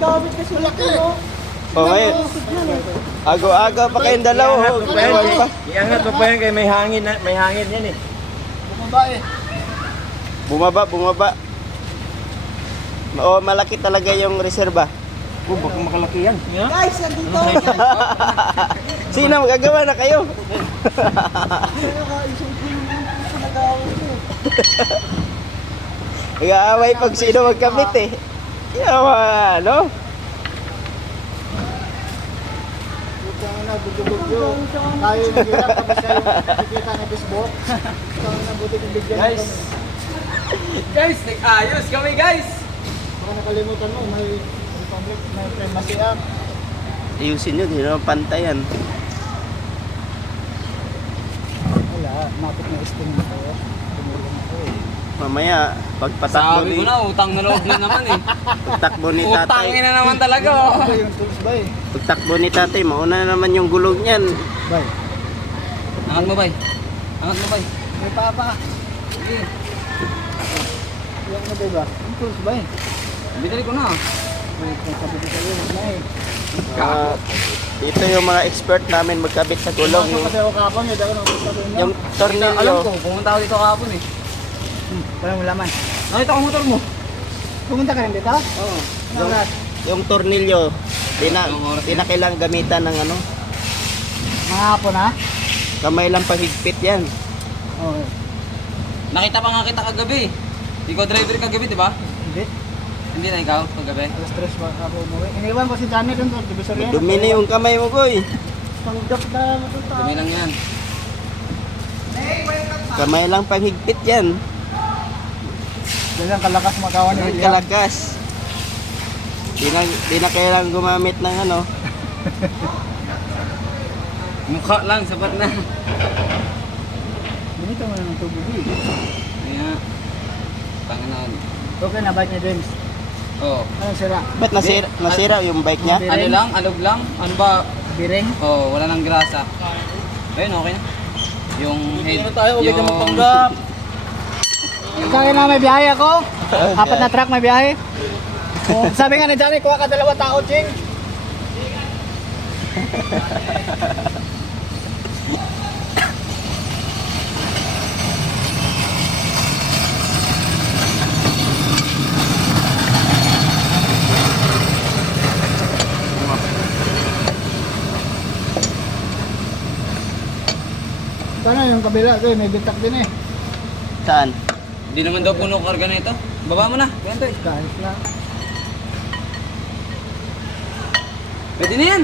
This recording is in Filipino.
gamit kasi laki, no? O ngayon, aga-aga pa kayong dalawa. Iangat mo pa yan kaya may hangin yan eh. Bumaba eh. Bumaba. O, malaki talaga yung reserba. Oh, baka makalaki yan. Guys, nandito. Sino, magagawa na kayo? Nag-aaway pag sino magkabit eh. Yawa, no? Tayo nag-irap tapos kayo nakikita na Facebook. Ikaw na buti ng bigyan. Guys, nag-ayos kami guys! Baka nakalimutan mo, may Republic, may Masiam. Ayusin nyo, hindi naman pantayan. Wala, napit na isting na tayo. Tumulong ako eh. Mamaya, pagpatakbo Sabi ni, ko na, utang na loob na naman eh. pagtakbo ni Utangin tatay. na naman talaga oh. Ito yung tools ba eh? Pagtakbo ni tatay, mauna na naman yung gulong niyan. Bay, Angat mo bay. Angat mo bay. may papa. Sige. Yung ano ba? Yung tools ba eh? Binali ko na. May sabi ko sa'yo, huwag na eh. Ito yung mga expert namin magkabit sa gulong. Pumasok kasi ako kapang eh, dahil ako sabi na. Yung Alam tornilyo, ko, pumunta ako dito kahapon eh. Walang laman. Nakita ko motor mo. Pumunta ka rin dito? Oo. Ano oras? yung tornilyo, di na kailangan gamitan ng ano, Mga hapon ha? kamay lang paghigpit yan. Okay. Nakita pa nga kita kagabi. Ikaw driver kagabi, di ba? Hindi. Hindi na ikaw kagabi. Alas 3 ba ako umuwi? Iniwan ko si Johnny doon doon. Diba sorry? Dumi na yung kamay mo, boy. Tanggap na matuta. Dumi lang yan. Kamay lang paghigpit yan. Ganyan kalakas makawan ni Ang William. kalakas. Di na kailangan gumamit ng ano. Mukha lang, sapat na. Binito mo na ng tubig eh. Kaya, Panginoon. Okay na bike ni James. Oo. Anong sira? Ba't nasira yung bike niya? Ano lang, alog lang. Ano ba? Biring? Oo, wala nang grasa. Ayun, okay na. Yung head, yung... Kaya na may biyahe ako. 4 na truck may biyahe. Oh, sabi nga ni Johnny, kuha ka 2 tao, Ching. Sana yung kabila, may bitak din eh. Saan? Hindi naman daw puno karga na ito. Baba mo na, ganito eh. Kahit na. Pwede na yan.